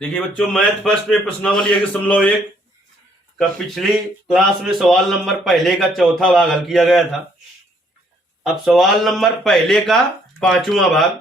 देखिए बच्चों, math first में प्रश्नावली है कि समलो एक का पिछली क्लास में सवाल नंबर पहले का चौथा भाग हल किया गया था। अब सवाल नंबर पहले का पांचवा भाग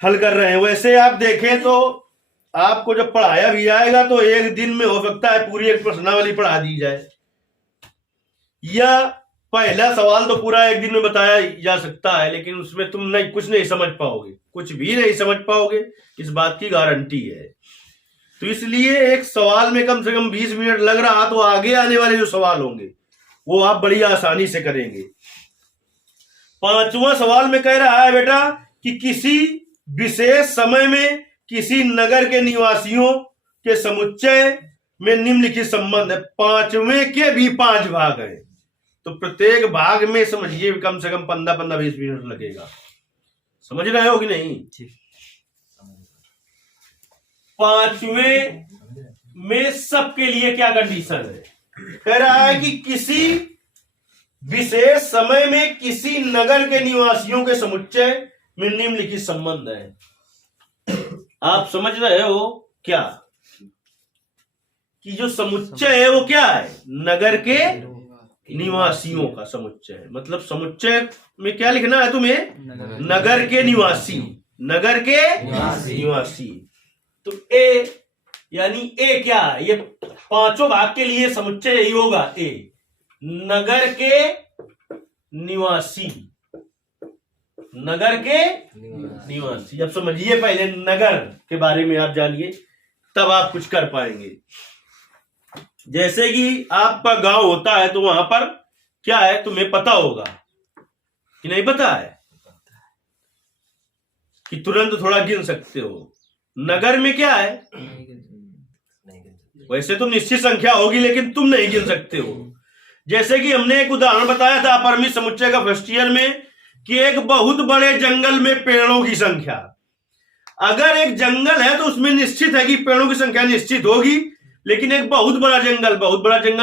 हल कर रहे हैं। वैसे आप देखें तो आपको जब पढ़ाया भी जाएगा तो एक दिन में हो सकता है पूरी एक प्रश्नावली पढ़ा दी जाए, या पहला सवाल तो पूरा एक दिन में बताया जा सकता है, लेकिन उसमें तुम नहीं कुछ नहीं समझ पाओगे, कुछ भी नहीं समझ पाओगे, इस बात की गारंटी है। तो इसलिए एक सवाल में कम से कम 20 मिनट लग रहा, तो आगे आने वाले जो सवाल होंगे वो आप बड़ी आसानी से करेंगे। पांचवा सवाल में कह रहा है बेटा कि किसी विशेष समय में किसी नगर के निवासियों के समुच्चय में निम्नलिखित संबंध है। पांचवें के भी 5 भाग हैं, तो प्रत्येक भाग में समझिए कम से कम 15-20 मिनट लगेगा। समझ रहे हो कि नहीं? पांचवें में सबके लिए क्या कंडीशन है? कह रहा है कि किसी विशेष समय में किसी नगर के निवासियों के समुच्चय में निम्नलिखित संबंध है। आप समझ रहे हो क्या कि जो समुच्चय है वो क्या है? नगर के निवासियों का समुच्चय है। मतलब समुच्चय में क्या लिखना है तुम्हें? नगर के निवासी, नगर के निवासी। तो ए यानी ए क्या है? ये पांचों भाग के लिए समुच्चय यही होगा, ए नगर के निवासी, नगर के निवासी। अब समझिए, पहले नगर के बारे में आप जानिए, तब आप कुछ कर पाएंगे। जैसे कि आपका गांव होता है तो वहां पर क्या है तुम्हें पता होगा कि नहीं पता है? कि तुरंत थोड़ा गिन सकते हो। नगर में क्या है? वैसे तो निश्चित संख्या होगी लेकिन तुम नहीं गिन सकते हो। जैसे कि हमने एक उदाहरण बताया था अपरिमित समुच्चय का फर्स्ट ईयर में कि एक बहुत बड़े जंगल में पेड़ों की संख्या, अगर एक जंगल है तो उसमें निश्चित है कि पेड़ों की संख्या निश्चित होगी, लेकिन एक बहुत बड़ा जंगल का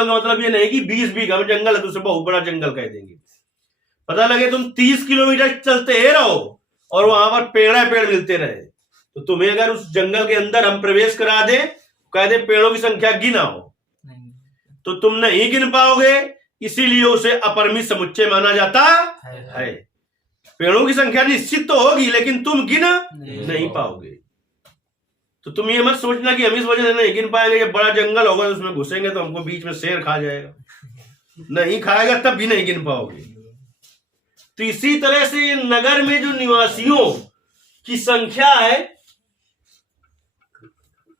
मतलब ये नहीं कि 20 बीघा में जंगल है तो उसे बहुत बड़ा जंगल कह देंगे। पता लगे तुम 30 किलोमीटर चलते रहो और वहां पर पेड़ मिलते रहे, तो तुम्हें अगर उस जंगल के अंदर हम प्रवेश करा दे, कह दे पेड़ों की संख्या गिनाओ, तो तुम नहीं गिन पाओगे। इसीलिए उसे अपरिमित समुच्चय माना जाता है। पेड़ों की संख्या निश्चित तो होगी लेकिन तुम गिन नहीं पाओगे। तो तुम ये मत सोचना कि हम इस वजह से नहीं गिन पाएंगे, ये बड़ा जंगल होगा तो उसमें घुसेंगे तो हमको बीच में शेर खा जाएगा। नहीं खाएगा तब भी नहीं गिन पाओगे। तो इसी तरह से नगर में जो निवासियों की संख्या है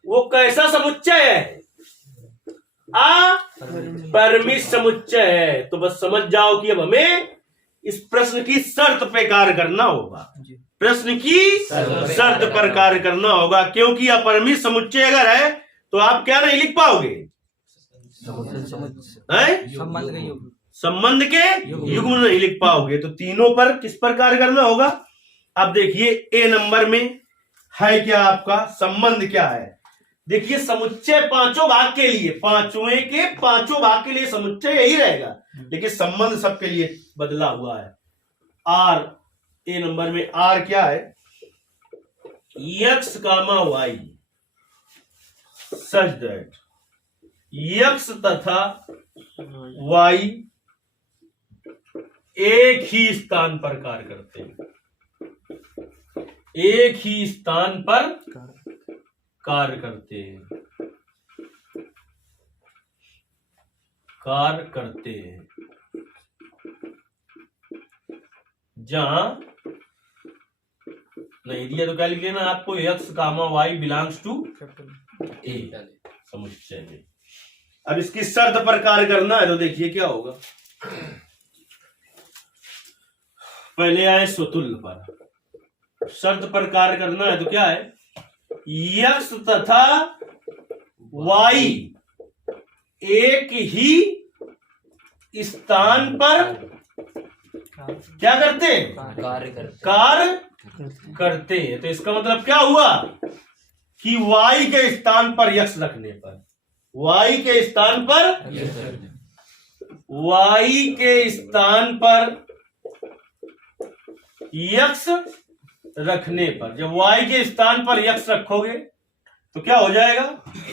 वो कैसा समुच्चय है? अपरिमित समुच्चय है। तो बस समझ जाओ कि अब हमें इस प्रश्न की शर्त पे कार्य करना होगा, प्रश्न की शर्त पर कार्य करना होगा, क्योंकि अपरिमित समुच्चय अगर है तो आप क्या नहीं लिख पाओगे? संबंध के युग्म नहीं लिख पाओगे। तो तीनों पर किस पर कार्य करना होगा? अब देखिए ए नंबर में है क्या आपका संबंध क्या है? देखिए समुच्चय पांचों भाग के लिए, पांचवें के पांचों भाग के लिए समुच्चय यही रहेगा, लेकिन संबंध सबके लिए बदला हुआ है। आर, ए नंबर में आर क्या है? X comma Y such that X तथा वाई एक ही स्थान पर कार्य करते हैं, एक ही स्थान पर कार्य करते हैं, कार्य करते हैं। जहां नहीं दिया तो क्या लिख लेना आपको? X comma Y belongs to A समुच्चय में। अब इसकी शर्त पर कार्य करना है तो देखिए क्या होगा। पहले आए स्वतुल्य पर, शर्त पर कार्य करना है तो क्या है? एक्स तथा वाई एक ही स्थान पर क्या करते हैं? कार्य करते हैं। तो इसका मतलब क्या हुआ कि वाई के स्थान पर एक्स रखने पर, वाई के स्थान पर, वाई के स्थान पर एक्स रखने पर, जब y के स्थान पर x रखोगे तो क्या हो जाएगा,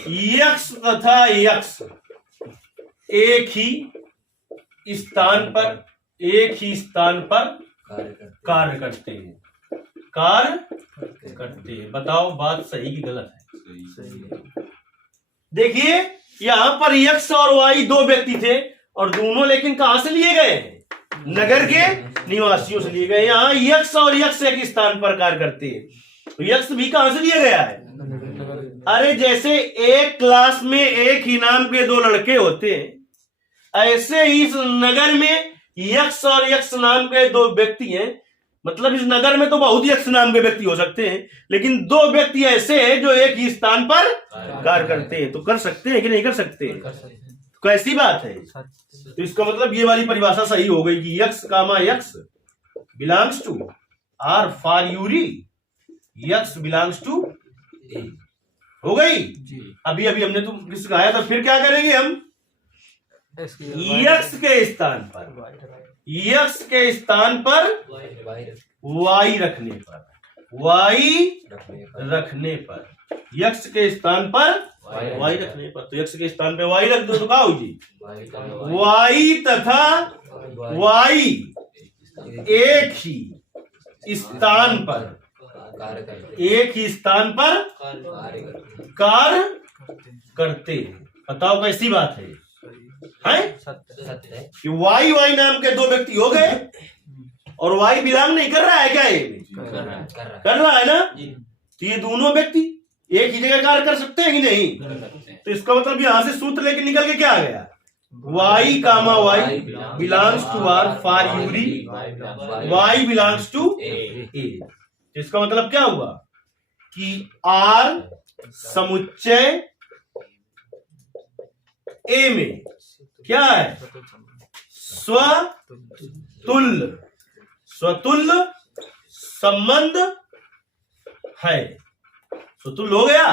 यक्स तथा यक्स एक ही स्थान पर कार्य करते हैं। बताओ बात सही की गलत है? देखिए यहां पर यक्स और वाई दो व्यक्ति थे और दोनों लेकिन कहां से लिए गए, नगर के निवासियों से लिए गए। यहाँ यक्स और यक्स एक स्थान पर कार्य करते हैं, तो यक्स भी कहां से लिया गया है? अरे जैसे एक क्लास में एक ही नाम के दो लड़के होते हैं, ऐसे ही इस नगर में यक्स और यक्स नाम के दो व्यक्ति हैं। मतलब इस नगर में तो बहुत यक्स नाम के व्यक्ति हो सकते हैं, लेकिन दो व्यक्ति ऐसे हैं जो एक ही स्थान पर कार्य करते हैं। तो कर सकते हैं कि नहीं कर सकते? तो कैसी बात है? तो इसका मतलब ये वाली परिभाषा सही हो गई कि x comma x belongs to R for every, x belongs to A. हो गई? अभी हमने तो सिखाया था। फिर क्या करेंगे हम? यक्स के स्थान पर वाई रखने पर यक्स के स्थान पर वाई रखने पर, तो यक्स के स्थान पे वाई रख दो तो क्या होगी? वाई तथा वाई एक ही स्थान पर कार्य करते हैं। बताओ कैसी बात है? कि वाई नाम के दो व्यक्ति हो गए और वाई बिलोंग नहीं कर रहा है क्या? ये कर रहा है ना? तो ये दोनों व्यक्ति एक ही जगह कार्य कर सकते हैं कि नहीं? तो इसका मतलब यहां से सूत्र लेके निकल के क्या आ गया? Y comma Y belongs to R for every, y belongs to A. इसका मतलब क्या हुआ कि आर समुच्चय ए में क्या है? स्वतुल्य संबंध है। स्वतुल्य हो गया।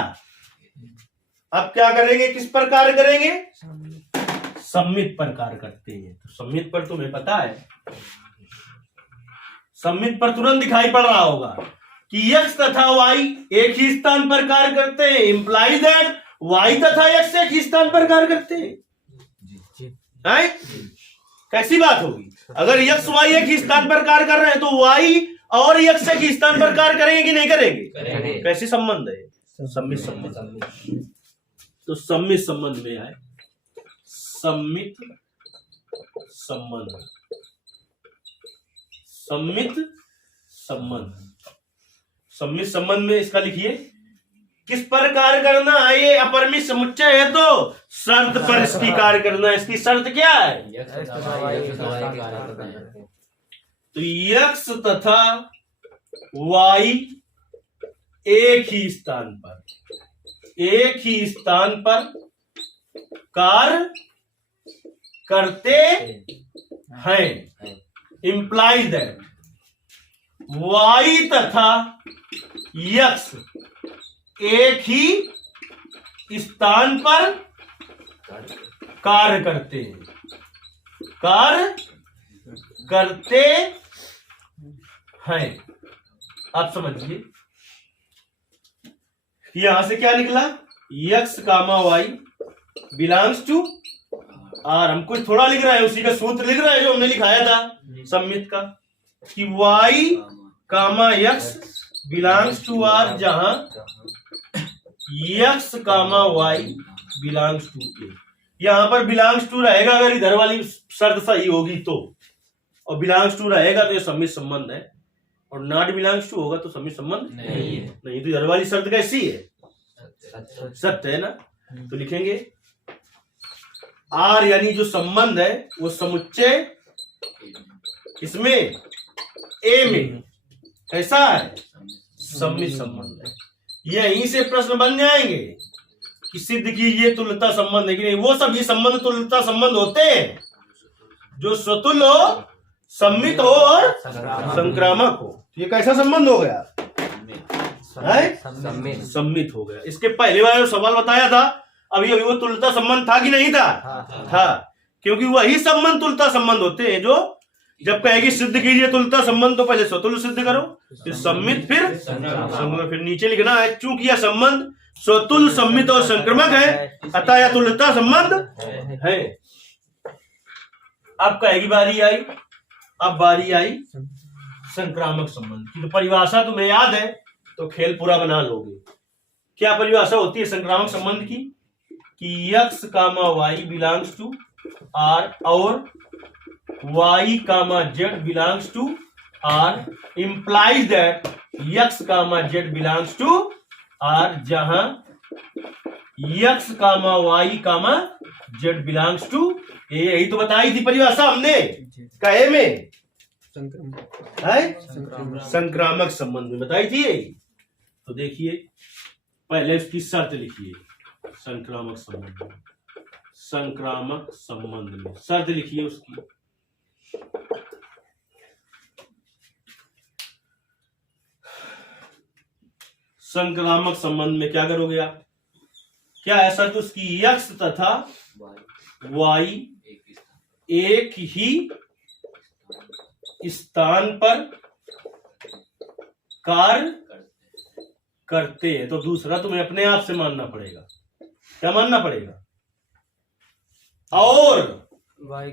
अब क्या करेंगे? किस पर कार्य करेंगे? सम्मित पर कार्य करते हैं। तो सम्मित पर तुम्हें पता है, सम्मित पर तुरंत दिखाई पड़ रहा होगा कि यक्स तथा वाई एक ही स्थान पर कार्य करते हैं। इंप्लाई दैट वाई तथा यक्स एक ही स्थान पर कार्य करते हैं। कैसी बात होगी? अगर यक्स वाई एक ही स्थान पर कार्य कर रहे हैं तो वाई और यक्स एक ही स्थान पर कार्य करेंगे कि नहीं करेंगे? कैसी संबंध है? सम्मित संबंध। तो सम्मित संबंध में है सम्मित संबंध में इसका लिखिए किस पर कार्य करना है? ये अपरिमित समुच्चय है तो शर्त पर इसकी कार्य करना है। इसकी शर्त क्या है? तो यक्स तथा वाई एक ही स्थान पर कार्य करते हैं। इंप्लाइज दैट वाई तथा यक्स एक ही स्थान पर कार्य करते हैं। आप समझिए यहां से क्या निकला? X comma Y belongs to R. हम कुछ थोड़ा लिख रहा है, उसी का सूत्र लिख रहा है जो हमने लिखाया था सम्मित का, कि y comma x belongs to R, जहां x comma Y belongs to A. यहां पर बिलोंग्स टू रहेगा अगर इधर वाली शर्त सही होगी तो, और बिलोंग्स टू रहेगा तो ये सम्मित संबंध है, और नॉट बिलोंग्स टू होगा तो सम्मित संबंध नहीं। तो इधर वाली शर्त कैसी है? सत्य है ना? तो लिखेंगे आर यानी जो संबंध है वो समुच्चय इसमें ए में कैसा है? सम्मित संबंध है। यहीं से प्रश्न बन जाएंगे कि सिद्ध कीजिए तुल्यता संबंध है कि नहीं। वो सब ये संबंध तुल्यता संबंध होते हैं जो स्वतुल्य हो, सम्मित हो और संक्रामक हो। ये कैसा संबंध हो गया? सम्मित हो गया। इसके पहले वाला सवाल बताया था अभी वो तुल्यता संबंध था कि नहीं था? था। क्योंकि वही संबंध तुल्यता संबंध होते हैं जो जब कहेगी सिद्ध कीजिए तुल्यता संबंध तो पहले स्वतुल्य सिद्ध करो, फिर सम्मित, फिर नीचे लिखना है चूंकि यह संबंध स्वतुल, सम्मित और संक्रमक है, अतः यह तुल्यता संबंध है। अब कहेगी बारी आई, अब बारी आई संक्रामक संबंध की। तो परिभाषा तुम्हें याद है तो खेल पूरा बना लोगे। क्या परिभाषा होती है संक्रामक संबंध की? कि x comma y belongs to r और y comma z belongs to r implies that x comma z belongs to r, जहां x comma y comma z belongs to a। यही तो बताई थी परिभाषा हमने कहे में, संक्रामक संबंध में बताई थी। तो देखिए पहले इसकी शर्त लिखिए। संक्रामक संबंध में, संक्रामक संबंध में शर्त लिखिए उसकी। संक्रामक संबंध में क्या करोगे आप? क्या है शर्त उसकी? x तथा y एक ही स्थान पर कार्य करते हैं। तो दूसरा तुम्हें अपने आप से मानना पड़ेगा। क्या मानना पड़ेगा? और y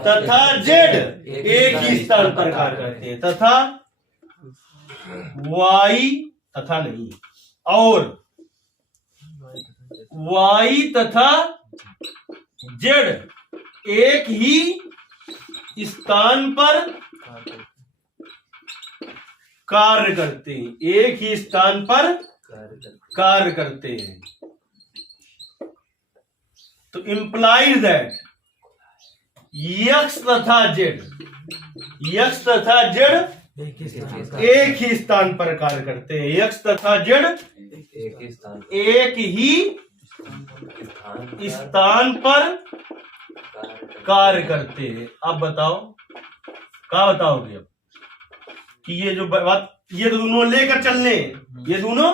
तथा z एक ही स्थान पर कार्य करते हैं। तथा y तथा नहीं, और y तथा z एक ही स्थान पर कार्य करते हैं। एक ही स्थान पर कार्य करते हैं। तो इंप्लाइज दैट x तथा z एक ही स्थान पर कार्य करते हैं। x तथा z एक ही स्थान पर कार्य करते हैं। अब बताओ क्या बताओगे अब? कि ये जो बात, ये तो दोनों लेकर चलने, ये दोनों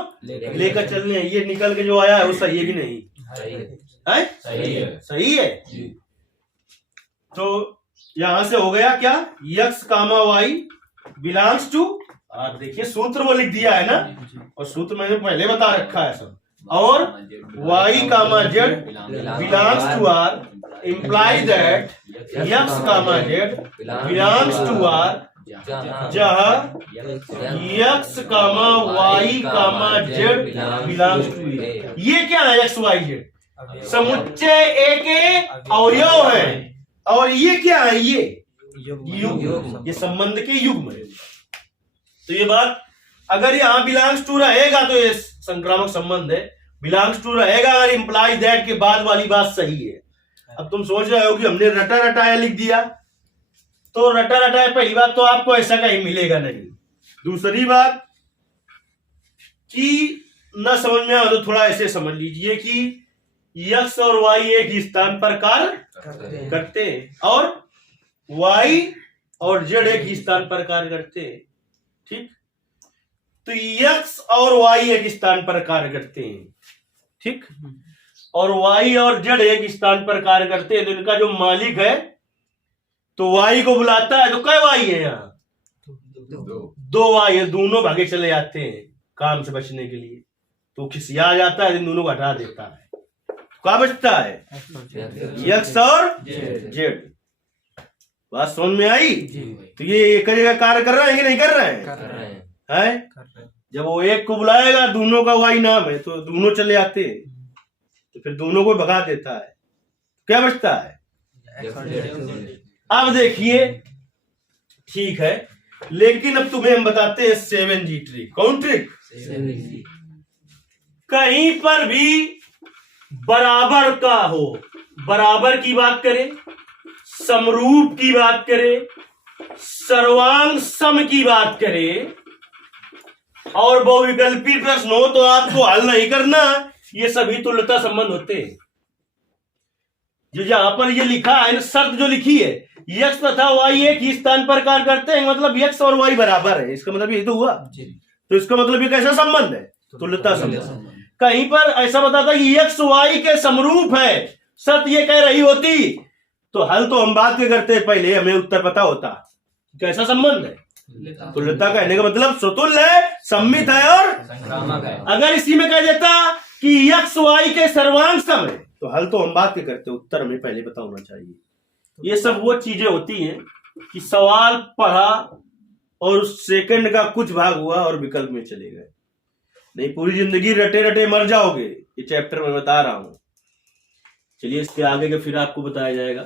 लेकर चलने, ये निकल के जो आया है वो सही है कि नहीं? है? सही है। तो यहां से हो गया क्या? x comma y belongs to r। देखिए सूत्र वो लिख दिया है ना, और सूत्र मैंने पहले बता रखा है सब। और y comma z belongs to r implies that x comma z belongs to r, जहां x comma y comma z belongs to a। ये क्या है? x y z समुच्चय ए के अवयव है। और ये क्या है? ये युग्म, ये संबंध के युग्म है। तो ये बात अगर यहाँ बिलोंग्स टू रहेगा तो ये संक्रामक संबंध है। बिलोंग्स टू रहेगा अगर इंप्लाइज दैट के बाद वाली बात सही है। अब तुम सोच रहे हो कि हमने रटा रटाया लिख दिया, तो रटा रटाया पहली बात तो आपको ऐसा कहीं मिलेगा नहीं। दूसरी बात कि न समझ में आए तो थोड़ा ऐसे समझ लीजिए कि x और y एक ही स्थान पर कार्य करते हैं और y और z एक ही स्थान पर कार्य करते हैं। ठीक, तो x और y एक स्थान पर कार्य करते हैं। ठीक, और y और z एक स्थान पर कार्य करते हैं। तो इनका जो मालिक है तो y को बुलाता है। तो कै y है? यहाँ दो y है। दोनों भागे चले जाते हैं काम से बचने के लिए। तो खिसिया जाता है, इन दोनों को हटा देता है। क्या बचता है? x और z। बात समझ में आई? तो ये एक जगह कार्य कर रहे हैं कि नहीं कर रहे हैं? है? जब वो एक को बुलाएगा, दोनों का y नाम है, तो दोनों चले आते हैं, तो फिर दोनों को भगा देता है। क्या बचता है? अब देखिए, ठीक है, लेकिन अब तुम्हें हम बताते हैं 7G ट्रिक। कौन ट्रिक? कहीं पर भी बराबर का हो, बराबर की बात करें, समरूप की बात करें, सर्वांग सम की बात करें और बहुविकल्पी प्रश्न हो तो आपको हल नहीं करना। ये सभी तुल्यता संबंध होते हैं। जो यहां पर ये लिखा है, शर्त जो लिखी है, x तथा y एक ही स्थान पर कार्य करते हैं, मतलब x और y बराबर है। इसका मतलब ये तो हुआ। तो इसका मतलब ये कैसा संबंध है? तुल्यता संबंध। कहीं पर ऐसा बताता कि x y के समरूप है, शर्त ये कह रही होती तो हल तो हम बात के करते, पहले हमें उत्तर पता होता कैसा संबंध है। तुल्यता कहने का मतलब स्वतुल्य है, सम्मित है और संक्रामक है। अगर इसी में कह देता कि यक्स वाई के सर्वांग सम है तो हल तो हम बात के करते, उत्तर हमें पहले पता होना चाहिए। ये सब वो चीजें होती हैं कि सवाल पढ़ा और उस सेकंड का कुछ भाग हुआ और विकल्प में चले गए, नहीं पूरी जिंदगी रटे रटे मर जाओगे। ये चैप्टर में बता रहा हूं। चलिए इसके आगे के फिर आपको बताया जाएगा।